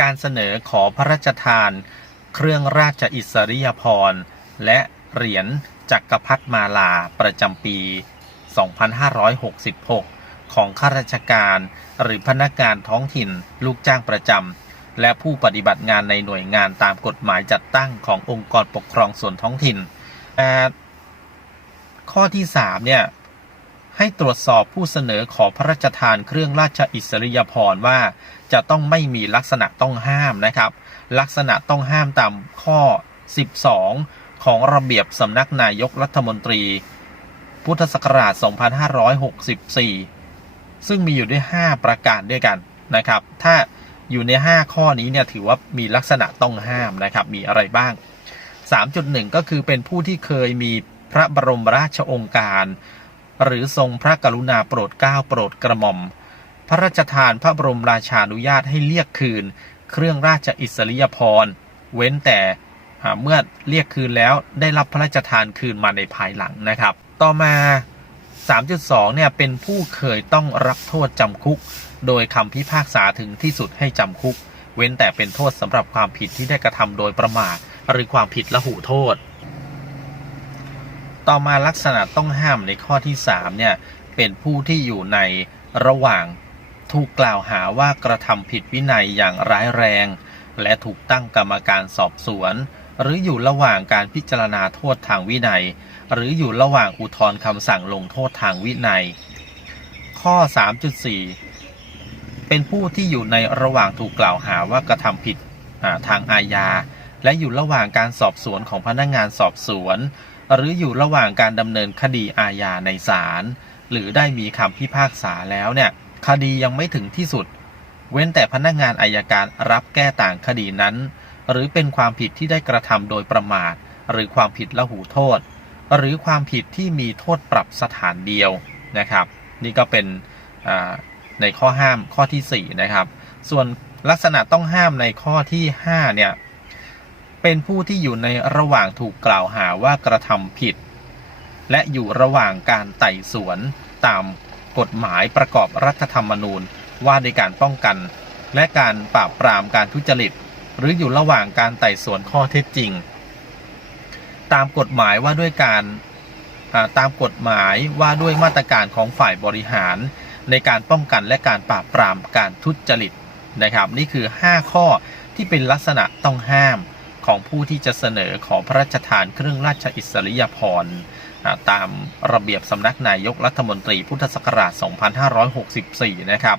การเสนอขอพระราชทาน เครื่องราชอิสริยาภรณ์และเหรียญจักรพรรดิมาลาประจำปี 2566 ของข้าราชการหรือพนักงานท้องถิ่นลูกจ้างประจำและผู้ปฏิบัติงานในหน่วยงานตามกฎหมายจัดตั้งขององค์กรปกครองส่วนท้องถิ่นข้อที่3เนี่ย ให้ตรวจสอบผู้เสนอขอพระราชทานเครื่องราชอิสริยาภรณ์ว่า จะต้องไม่มีลักษณะต้องห้ามนะครับ ลักษณะต้องห้ามตามข้อ 12 ของระเบียบสำนักนายกรัฐมนตรี พุทธศักราช 2564 ซึ่งมีอยู่ด้วย 5 ประการด้วยกันนะครับ ถ้าอยู่ใน 5 ข้อนี้เนี่ยถือว่ามีลักษณะต้องห้ามนะครับ มีอะไรบ้าง 3.1 ก็คือเป็นผู้ที่เคยมีพระบรมราชองค์การ หรือทรงพระกรุณาโปรดเกล้าโปรดกระหม่อม พระราชทานพระบรมราชานุญาตให้เรียกคืน เครื่องราชอิสริยาภรณ์เว้นแต่เมื่อเรียกคืนแล้วได้รับพระราชทานคืนมาในภายหลังนะครับ ต่อมา 3.2 เนี่ยเป็นผู้เคยต้องรับโทษจำคุก โดยคำพิพากษาถึงที่สุดให้จำคุก เว้นแต่เป็นโทษสำหรับความผิดที่ได้กระทำโดยประมาทหรือความผิดละหูโทษ ต่อมาลักษณะต้องห้ามในข้อที่3เนี่ยเป็นผู้ที่อยู่ในระหว่างถูกกล่าวหาว่ากระทำผิดวินัยอย่างร้ายแรง และถูกตั้งกรรมการสอบสวน หรืออยู่ระหว่างการพิจารณาโทษทางวินัย หรืออยู่ระหว่างอุทธรณ์คำสั่งลงโทษทางวินัย ข้อ 3.4 เป็นผู้ที่อยู่ในระหว่างถูกกล่าวหาว่ากระทำผิดทางอาญาและอยู่ระหว่างการสอบสวนของพนักงานสอบสวน หรืออยู่ระหว่างการดำเนินคดีอาญาในศาลหรือได้มีคำพิพากษาแล้วเนี่ยคดียังไม่ถึงที่สุด เว้นแต่พนักงานอายการรับแก้ต่างคดีนั้น หรือเป็นความผิดที่ได้กระทำโดยประมาท หรือความผิดละหูโทษ หรือความผิดที่มีโทษปรับสถานเดียวนะครับ นี่ก็เป็นในข้อห้ามข้อที่4นะครับ ส่วนลักษณะต้องห้ามในข้อที่5เนี่ย เป็นผู้ที่อยู่ในระหว่างถูกกล่าวหาว่ากระทำผิด และอยู่ระหว่างการไต่สวนตามกฎหมายประกอบรัฐธรรมนูญว่าในการป้องกัน และการปราบปรามการทุจริต หรืออยู่ระหว่างการไต่สวนข้อเท็จจริง ตามกฎหมายว่าด้วยการาตามกฎหมายว่าด้วยมาตรการของฝ่ายบริหาร ในการป้องกันและการปราบปรามการทุจริตนะครับ นี่คือ 5 ข้อที่เป็นลักษณะต้องห้าม ของผู้ที่จะเสนอขอพระราชทานเครื่องราชอิสริยาภรณ์ตามระเบียบสำนักนายกรัฐมนตรีพุทธศักราช 2564 นะครับ